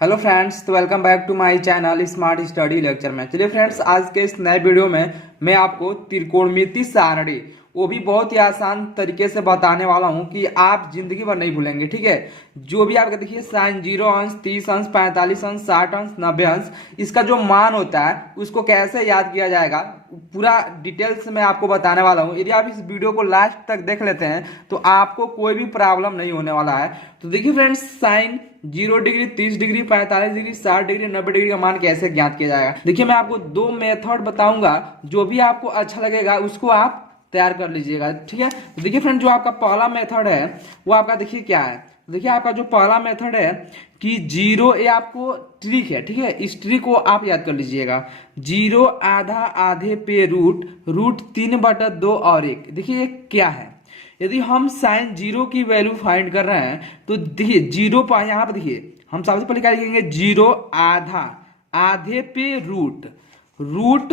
Hello friends, तो welcome back to my channel smart study lecture में। चलिए friends, आज के इस नए वीडियो में मैं आपको त्रिकोणमिति सारणी वो भी बहुत ही आसान तरीके से बताने वाला हूं कि आप जिंदगी भर नहीं भूलेंगे। ठीक है, जो भी आपका देखिए साइन 0 अंश, 30 अंश, 45 अंश, 60 अंश, 90 अंश, इसका जो मान होता है उसको कैसे याद किया जाएगा पूरा डिटेल्स में आपको बताने वाला हूं। यदि आप इस वीडियो को लास्ट तक देख लेते हैं तो आपको कोई भी प्रॉब्लम नहीं होने वाला है। तो देखिए friends, sine 0 degree, 30 degree, 45 degree, 60 degree, 90 degree का मान कैसे ज्ञात किया जाएगा। देखिए, मैं आपको दो मेथड बताऊंगा, जो भी आपको अच्छा लगेगा उसको आप तैयार कर लीजिएगा। ठीक है, तो देखिए फ्रेंड, जो आपका पहला मेथड है वो आपका देखिए क्या है। देखिए, आपका जो पहला मेथड है कि 0, ये आपको ट्रिक है। ठीक है, इस ट्रिक को आप याद कर लीजिएगा। 0 आधा, आधे पे रूट, रूट 3/2 और 1। देखिए ये क्या है। यदि हम साइन 0 की वैल्यू फाइंड कर रहे हैं तो देखिए 0 पर यहाँ पर देखिए हम सबसे पहले क्या लिखेंगे, 0 आधा, आधे पे रूट, रूट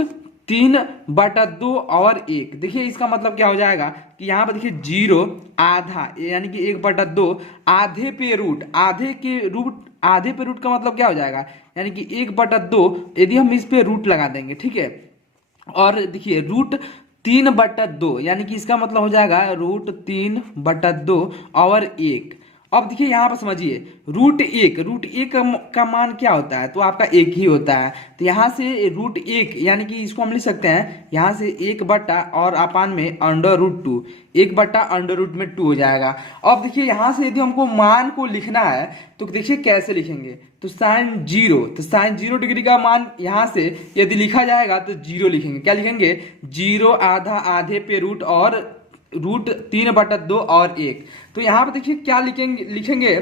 3/2 और 1। देखिए इसका मतलब क्या हो जाएगा कि यहाँ पर देखिए 0 आधा यानी कि 1/2, आधे पे रूट, आधे के रूट, आधे पे रूट का मतलब क्या हो जाएगा यानी कि 1/2। यदि हम इस पे रूट लगा देंगे, ठीक है, और देखिए रूट 3/2 यानी कि इसका मतलब हो जाएगा रूट 3/2 और 1। अब देखिए यहाँ पर समझिए, रूट 1, रूट 1 का मान क्या होता है, तो आपका 1 ही होता है। तो यहाँ से रूट 1 यानी कि इसको हम लिख सकते हैं यहाँ से 1 और अपान में √2, 1/√2 हो जाएगा। अब देखिए यहाँ से यदि हमको मान को लिखना है तो देखिए कैसे लिखेंगे। तो साइन 0, तो साइन 0 डिग्री का मान यहाँ से यदि लिखा जाएगा तो 0 लिखेंगे। क्या लिखेंगे, 0 आधा, आधे पे रूट और रूट 3/2 और 1। तो यहाँ पर देखिए क्या लिखेंगे।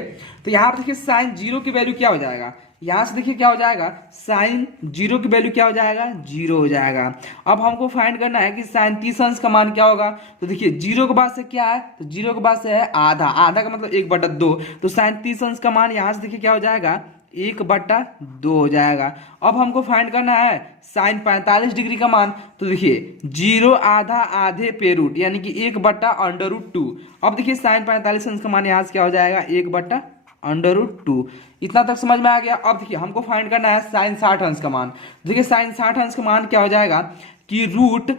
तो यहाँ पर देखिए साइन 0 की वैल्यू क्या हो जाएगा, यहाँ से देखिए क्या हो जाएगा, साइन 0 की वैल्यू क्या हो जाएगा, 0 हो जाएगा। अब हमको फाइंड करना है कि साइन 30 अंश का मान क्या होगा। तो देखिए 0 के बाद से क्या है, तो 0 के बाद से है आधा, आधा का मतलब 1/2। तो साइन 30 अंश का मान यहाँ से देखिए क्या हो जाएगा, 1/2 हो जाएगा। अब हमको फाइंड करना है साइन 45 डिग्री का मान। तो देखिए 0 आधा, आधे पे रूट यानी कि 1/√2। अब देखिए साइन 45 अंश का मान यहाँ से क्या हो जाएगा, 1/√2। इतना तक समझ में आ गया। अब देखिए हमको फाइंड करना है साइन 60 अंश का मान। देखिए साइन 60 अंश का मान क्या हो जाएगा कि रूट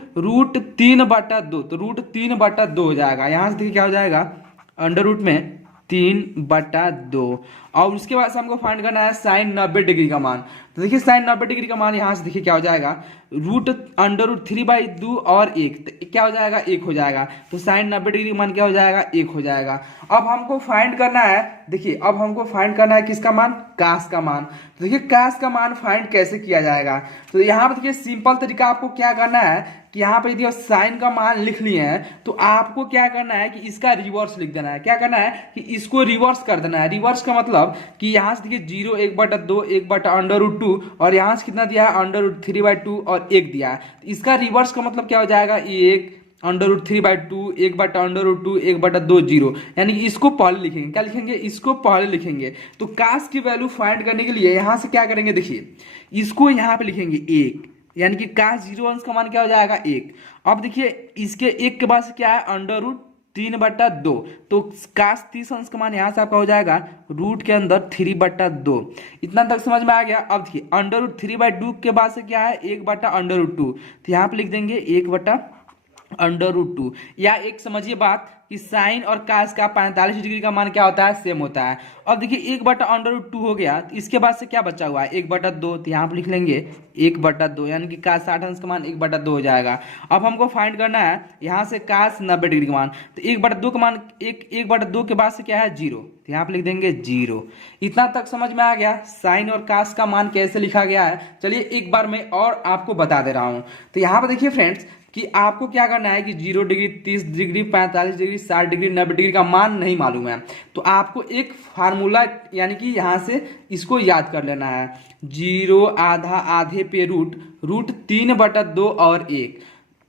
3/2, तो रूट 3/2 हो जाएगा। यहाँ से देखिए क्या हो जाएगा, अंडर रूट में 3/2। और उसके बाद से हमको फाइंड करना है साइन 90 डिग्री का मान। तो देखिए साइन 90 डिग्री का मान यहाँ से देखिए क्या हो जाएगा, रूट √3/2 और 1। तो क्या हो जाएगा, 1 हो जाएगा। तो साइन 90 डिग्री का मान क्या हो जाएगा, 1 हो जाएगा। अब हमको फाइंड करना है, देखिए अब हमको फाइंड करना है किसका मान, कास का मान। तो देखिए कास का मान फाइंड कैसे किया जाएगा। तो यहाँ पर देखिए सिंपल तरीका आपको क्या करना है कि यहाँ पर यदि साइन का मान लिख लिए हैं तो आपको क्या करना है कि इसका रिवर्स लिख देना है। क्या करना है कि इसको रिवर्स कर देना है। रिवर्स का मतलब कि यहाँ से देखिए 0, 1/2, 1/√2 और यहाँ से कितना दिया है, √3/2 और 1 दिया है। इसका रिवर्स का मतलब क्या हो जाएगा, 1 √3/2, 1/√2, 1/2, 0। यानी कि इसको पहले लिखेंगे। क्या लिखेंगे, इसको पहले लिखेंगे। तो कास की वैल्यू फाइंड करने के लिए यहाँ से क्या करेंगे, देखिए इसको यहाँ पे लिखेंगे 1, यानी कि कास 0 अंश का मान क्या हो जाएगा, 1। अब देखिए इसके 1 के बाद से क्या है, √3/2। तो कास 30 अंश का मान यहाँ से आपका हो जाएगा रूट के अंदर 3/2। इतना तक समझ में आ गया। अब देखिए √3/2 के बाद से क्या है, 1/√2। तो यहाँ पे लिख देंगे 1/√2। या एक समझिए बात कि साइन और कास का 45 डिग्री का मान क्या होता है, सेम होता है। अब देखिए 1/√2 हो गया, तो इसके बाद से क्या बचा हुआ है, 1/2। तो यहाँ पर लिख लेंगे 1/2 यानी कि कास 60 अंश का मान 1/2 हो जाएगा। अब हमको फाइंड करना है यहाँ से कास 90 डिग्री का मान। तो 1/2 का मान 1/2 के बाद से क्या है, 0। तो यहाँ पे लिख देंगे 0। इतना तक समझ में आ गया साइन और कास का मान कैसे लिखा गया है। चलिए एक बार मैं और आपको बता दे रहा हूँ। तो यहाँ पर देखिए फ्रेंड्स कि आपको क्या करना है कि 0 degree, 30 degree, 45 degree, 60 degree, 90 degree का मान नहीं मालूम है तो आपको एक फार्मूला यानी कि यहाँ से इसको याद कर लेना है। 0 आधा, आधे पे रूट, रूट 3/2 और 1।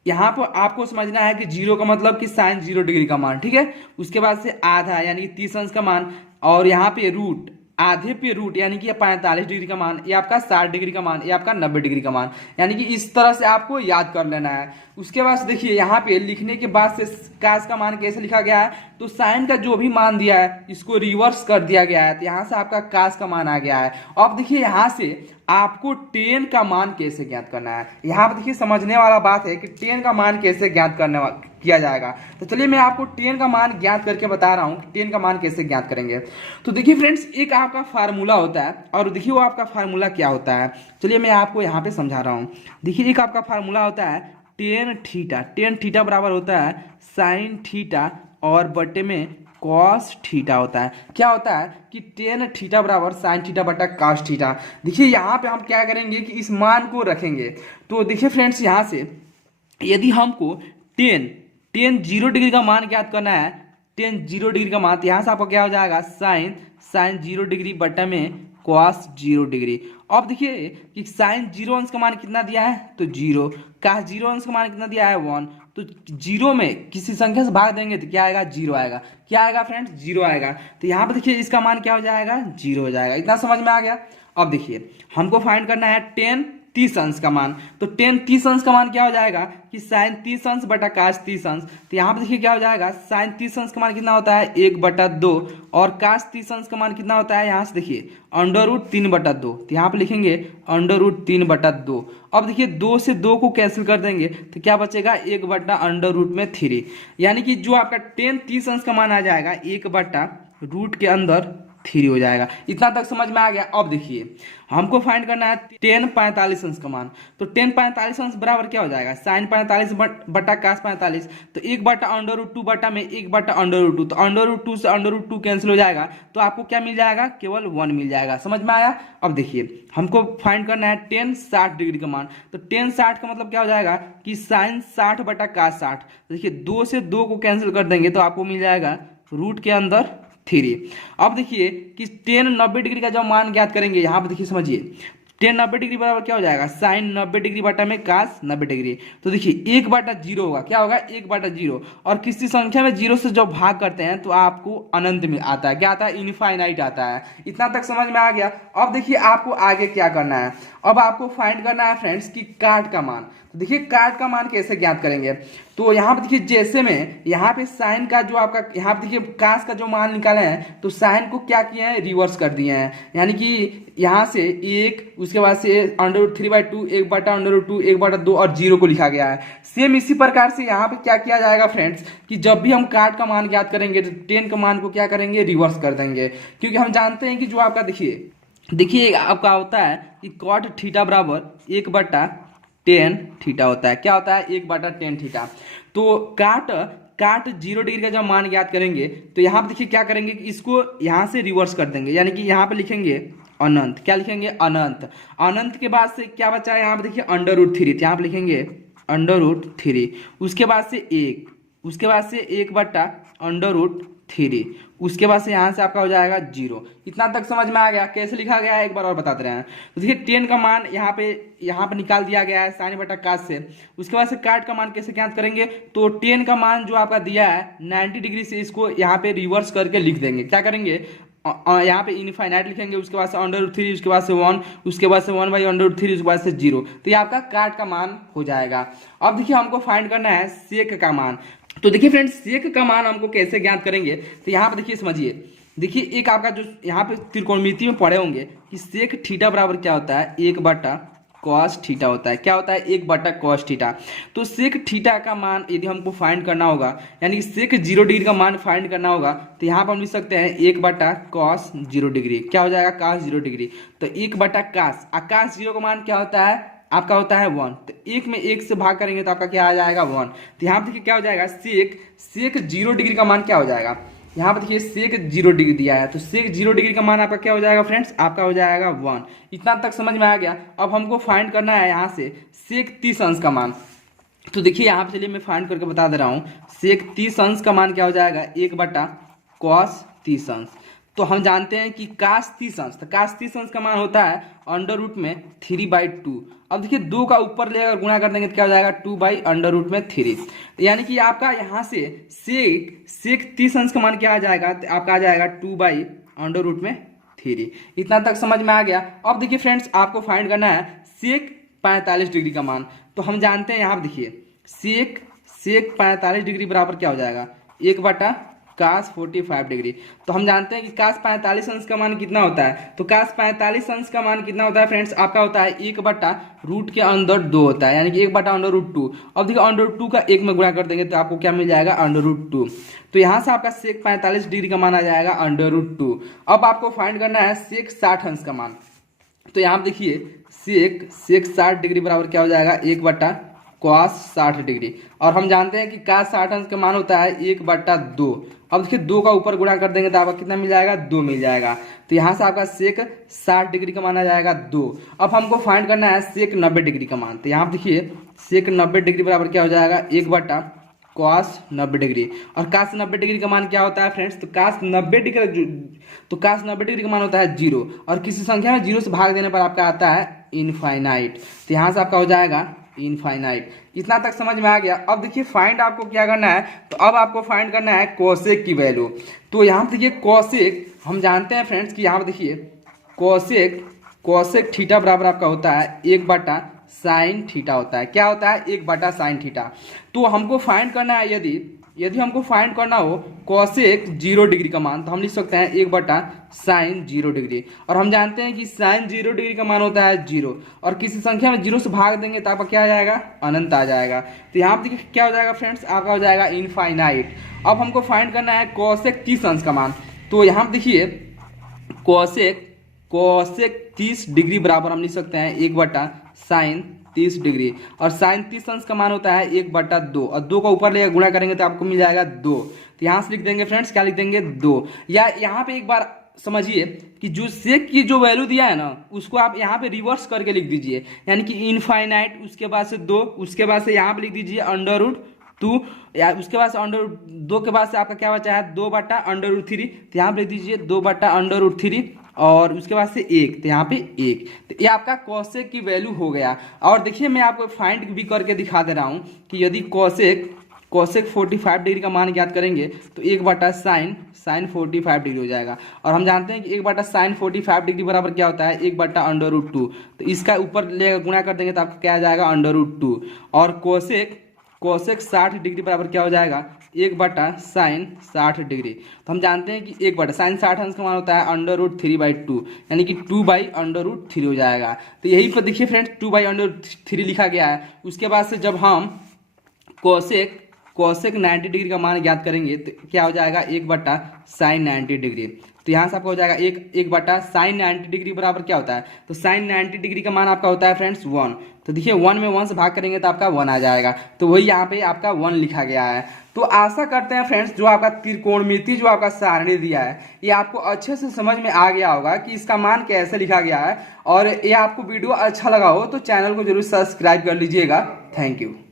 यहाँ पर आपको समझना है कि 0 का मतलब कि साइन 0 डिग्री का मान, ठीक है। उसके बाद से आधा यानी कि 30 अंश का मान, और यहाँ पे रूट आधे पे रूट, यानी कि ये 45 डिग्री का मान, ये आपका 60 डिग्री का मान, ये आपका 90 डिग्री का मान, यानी कि इस तरह से आपको याद कर लेना है। उसके बाद देखिए यहाँ पे लिखने के बाद से कास का मान कैसे लिखा गया है, तो साइन का जो भी मान दिया है इसको रिवर्स कर दिया गया है, तो यहाँ से आपका कास का मान आ गया है। अब देखिए यहाँ से आपको टेन का मान कैसे ज्ञात करना है। यहाँ पर देखिए समझने वाला बात है कि टेन का मान कैसे ज्ञात किया जाएगा। तो चलिए मैं आपको टेन का मान ज्ञात करके बता रहा हूँ कि टेन का मान कैसे ज्ञात करेंगे। तो देखिए फ्रेंड्स, एक आपका फार्मूला होता है, और देखिए वो आपका फार्मूला क्या होता है, चलिए मैं आपको यहाँ पे समझा रहा हूँ। देखिए एक आपका फार्मूला होता है टेन थीटा। टेन थीटा बराबर होता है साइन थीटा और बटे में कॉस थीटा होता है। क्या होता है कि टेन थीटा बराबर साइन थीटा बटा कॉस थीटा। देखिए यहाँ पे हम क्या करेंगे कि इस मान को रखेंगे। तो देखिए फ्रेंड्स, यहाँ से यदि हमको टेन 0 डिग्री का मान ज्ञात करना है, टेन 0 डिग्री का मान, तो यहाँ से आपको क्या हो जाएगा साइन 0 डिग्री बटा में कॉस 0 डिग्री। अब देखिए कि साइन 0 अंश का मान कितना दिया है, तो 0, कॉस 0 अंश का मान कितना दिया है 1, तो 0 में किसी संख्या से भाग देंगे तो क्या आएगा, 0 आएगा। क्या आएगा फ्रेंड्स, 0 आएगा। तो यहाँ पे देखिए इसका मान क्या हो जाएगा, 0 हो जाएगा। इतना समझ में आ गया। अब देखिए हमको फाइंड करना है टेन 30 अंश का मान। तो टेन 30 अंश का मान क्या हो जाएगा कि साइन 30 अंश बटा काश 30 अंश। तो यहाँ पे देखिए क्या हो जाएगा, साइन 30 अंश का मान कितना होता है 1/2, और काश 30 अंश का मान कितना होता है, यहाँ से देखिए √3/2। तो यहाँ पे लिखेंगे √3/2। अब देखिए 2 से 2 को कैंसिल कर देंगे तो क्या बचेगा, 1/√3, यानी कि जो आपका टेन 30 अंश का मान आ जाएगा 1/√3 के अंदर 3 हो जाएगा। इतना तक समझ में आ गया। अब देखिए हमको फाइंड करना है टेन 45 अंश का मान। तो टेन 45 अंश बराबर क्या हो जाएगा, साइन 45 बटा काश 45, तो 1/√2 बटा में 1/√2, तो √2 से √2 कैंसिल हो जाएगा, तो आपको क्या मिल जाएगा, केवल 1 मिल जाएगा। समझ में आया। अब देखिए हमको फाइंड करना है टेन 60 डिग्री का मान। तो टेन 60 का मतलब क्या हो जाएगा कि साइन 60 बटा काश 60। तो देखिए 2 से 2 को कैंसिल कर देंगे तो आपको मिल जाएगा रूट के अंदर 3। अब देखिए कि टेन 90 डिग्री का जब मान ज्ञात करेंगे, यहाँ पे देखिए समझिए टेन 90 डिग्री बराबर क्या हो जाएगा, साइन 90 डिग्री बटा में काश 90 डिग्री। तो देखिए 1/0 होगा, क्या होगा 1/0, और किसी संख्या में 0 से जब भाग करते हैं तो आपको अनंत में आता है, क्या आता है, इनफाइनाइट आता है। इतना तक समझ में आ गया। अब देखिए आपको आगे क्या करना है, अब आपको फाइंड करना है फ्रेंड्स की काट का मान। तो देखिए काट का मान कैसे ज्ञात करेंगे, तो यहाँ पे देखिए जैसे में यहाँ पे साइन का जो आपका यहाँ पे देखिए काश का जो मान निकाले हैं, तो साइन को क्या किए हैं, रिवर्स कर दिए हैं, यानी कि यहाँ से 1, उसके बाद से √3/2, 1/√2, 1/2 और 0 को लिखा गया है। सेम इसी प्रकार से यहाँ पे क्या किया जाएगा फ्रेंड्स कि जब भी हम काट का मान ज्ञात करेंगे तो टेन का मान को क्या करेंगे, रिवर्स कर देंगे, क्योंकि हम जानते हैं कि जो आपका देखिए आपका होता है कि कॉट थीटा बराबर 1/10 थीटा होता है। क्या होता है, 1/10 थीटा। तो काट 0 डिग्री का जब मान ज्ञात करेंगे तो यहाँ पे देखिए क्या करेंगे कि इसको यहाँ से रिवर्स कर देंगे, यानी कि यहाँ पे लिखेंगे अनंत। क्या लिखेंगे, अनंत। अनंत के बाद से क्या बचा है, यहाँ पे देखिए √3, तो यहाँ पे लिखेंगे √3। उसके बाद से 1, उसके बाद से 1/√3, उसके बाद से यहाँ से आपका हो जाएगा 0। इतना तक समझ में आ गया। कैसे लिखा गया है एक बार और बताते रहे हैं। तो देखिए टेन का मान यहाँ पे निकाल दिया गया है साइन बटा काश से। उसके बाद से काट का मान कैसे ज्ञात करेंगे, तो टेन का मान जो आपका दिया है 90 डिग्री से इसको यहाँ पे रिवर्स करके लिख देंगे। क्या करेंगे, यहाँ पे इनफाइनाइट लिखेंगे, उसके बाद से √3, उसके बाद से 1, उसके बाद से 1/√3, उसके बाद से 0। तो ये आपका काट का मान हो जाएगा। अब देखिए हमको फाइंड करना है सेक का मान। तो देखिए फ्रेंड्स सेक का मान हमको कैसे ज्ञात करेंगे, तो यहाँ पे देखिए समझिए, देखिए एक आपका जो यहाँ पे त्रिकोणमिति में पढ़े होंगे कि सेक थीटा बराबर क्या होता है, 1/cos थीटा होता है। क्या होता है, 1/cos थीटा। तो सेक थीटा का मान यदि हमको फाइंड करना होगा, यानी कि सेक 0 डिग्री का मान फाइंड करना होगा, तो यहाँ पर हम लिख सकते हैं 1/cos 0 डिग्री। क्या हो जाएगा, cos 0 डिग्री। तो 1/cos, cos 0 का मान क्या होता है, आपका होता है 1। तो 1 में 1 से भाग करेंगे तो आपका क्या आ जाएगा, 1। तो यहाँ पे देखिए क्या हो जाएगा, सेक 0 डिग्री का मान क्या हो जाएगा, यहाँ पे देखिए सेक 0 डिग्री दिया है, तो सेक 0 डिग्री का मान आपका क्या हो जाएगा फ्रेंड्स, आपका हो जाएगा 1। इतना तक समझ में आ गया। अब हमको फाइंड करना है यहाँ से सेक 30 अंश का मान। तो देखिए यहाँ पे चलिए मैं फाइंड करके बता दे रहा हूँ। सेक 30 अंश का मान क्या हो जाएगा, 1/cos 30 अंश। तो हम जानते हैं कि cos 30 अंश, तो cos 30 अंश का मान होता है √3/2। अब देखिए 2 का ऊपर ले अगर गुणा कर देंगे तो क्या हो जाएगा, 2/√3। यानी कि आपका यहाँ से सेक 30 अंश का मान क्या आ जाएगा, तो आपका आ जाएगा 2/√3। 3। इतना तक समझ में आ गया। अब देखिए फ्रेंड्स, आपको फाइंड करना है सेक 45 डिग्री का मान। तो हम जानते हैं, यहाँ पर देखिए सेक 45 डिग्री बराबर क्या हो जाएगा, 1 cos 45 डिग्री। तो हम जानते हैं कि cos 45 अंश का मान कितना होता है। तो cos 45 अंश का मान कितना होता है फ्रेंड्स, आपका होता है 1/√2 के अंदर 2 होता है, यानी कि 1/√2। अब देखिए √2 का 1 में गुणा कर देंगे तो आपको क्या मिल जाएगा, √2। तो यहाँ से आपका सेक 45 डिग्री का मान आ जाएगा √2। अब आपको फाइंड करना है सेक 60 अंश का मान। तो यहाँ देखिए सेक 60 डिग्री बराबर क्या हो जाएगा, 1/cos 60 डिग्री। और हम जानते हैं कि cos 60 अंश का मान होता है 1/2। अब देखिए 2 का ऊपर गुणा कर देंगे तो आपका कितना मिल जाएगा, 2 मिल जाएगा। तो यहाँ से आपका सेक 60 डिग्री का मान आ जाएगा 2। अब हमको फाइंड करना है सेक 90 डिग्री का मान। तो यहाँ देखिए सेक 90 डिग्री बराबर क्या हो जाएगा, 1/cos 90 डिग्री। और cos 90 डिग्री का मान क्या होता है फ्रेंड्स, तो cos 90 डिग्री का मान होता है 0। और किसी संख्या में 0 से भाग देने पर आपका आता है इनफाइनाइट। तो यहाँ से आपका हो जाएगा इनफाइनाइट। इतना तक समझ में आ गया। अब देखिए फाइंड आपको क्या करना है, तो अब आपको फाइंड करना है कोसेक की वैल्यू। तो यहाँ पे देखिए कोसेक, हम जानते हैं फ्रेंड्स कि यहाँ पे देखिए कोसेक थीटा बराबर आपका होता है 1/sin थीटा होता है। क्या होता है, 1/sin थीटा। तो हमको फाइंड करना है, यदि हमको फाइंड करना हो कोसेक 0 डिग्री का मान, तो हम लिख सकते हैं 1/sin 0 डिग्री। और हम जानते हैं कि sin 0 डिग्री का मान होता है 0। और किसी संख्या में 0 से भाग देंगे तो आपका क्या आ जाएगा, अनंत आ जाएगा। तो यहाँ पर देखिए क्या हो जाएगा फ्रेंड्स, आपका हो जाएगा इनफाइनाइट। अब हमको फाइंड करना है कोसेक 30 अंश का मान। तो यहाँ पर देखिए कोसेक 30 डिग्री बराबर हम लिख सकते हैं 1/sin 30 डिग्री। और sin 30 अंश का मान होता है 1/2। और 2 का ऊपर लेकर गुणा करेंगे तो आपको मिल जाएगा 2। तो यहाँ से लिख देंगे फ्रेंड्स, क्या लिख देंगे, 2। या यहाँ पे एक बार समझिए कि जो सेक की जो वैल्यू दिया है ना, उसको आप यहाँ पे रिवर्स करके लिख दीजिए, यानी कि इनफाइनाइट, उसके बाद से 2, उसके बाद से यहाँ पे लिख दीजिए √2, या उसके बाद से √2 के बाद से आपका क्या बचा है, 2/√3। तो यहाँ पे लिख दीजिए 2/√3 और उसके बाद से 1, तो यहाँ पे 1। तो ये आपका कोसेक की वैल्यू हो गया। और देखिए मैं आपको फाइंड भी करके दिखा दे रहा हूँ कि यदि कोसेक 45 डिग्री का मान ज्ञात करेंगे तो 1/sin 45 डिग्री हो जाएगा। और हम जानते हैं कि 1/sin 45 डिग्री बराबर क्या होता है, 1/√2। तो इसका ऊपर लेकर गुणा कर देंगे तो आपका क्या आ जाएगा, √2। और कोसेक 60 डिग्री बराबर क्या हो जाएगा, 1/sin 60 डिग्री। तो हम जानते हैं कि 1/sin 60 अंश का मान होता है √3/2, यानी कि 2/√3 हो जाएगा। तो यही पर देखिए फ्रेंड्स 2/√3 लिखा गया है। उसके बाद से जब हम कोसेक 90 डिग्री का मान ज्ञात करेंगे तो क्या हो जाएगा, 1/sin 90 डिग्री। तो यहाँ से आपका हो जाएगा 1/sin 90 डिग्री बराबर क्या होता है, तो sin 90 डिग्री का मान आपका होता है फ्रेंड्स 1। तो देखिए 1 में 1 से भाग करेंगे तो आपका 1 आ जाएगा। तो वही यहाँ पे आपका 1 लिखा गया है। तो आशा करते हैं फ्रेंड्स जो आपका त्रिकोणमिति जो आपका सारणी दिया है ये आपको अच्छे से समझ में आ गया होगा कि इसका मान कैसे लिखा गया है। और ये आपको वीडियो अच्छा लगा हो तो चैनल को जरूर सब्सक्राइब कर लीजिएगा। Thank you.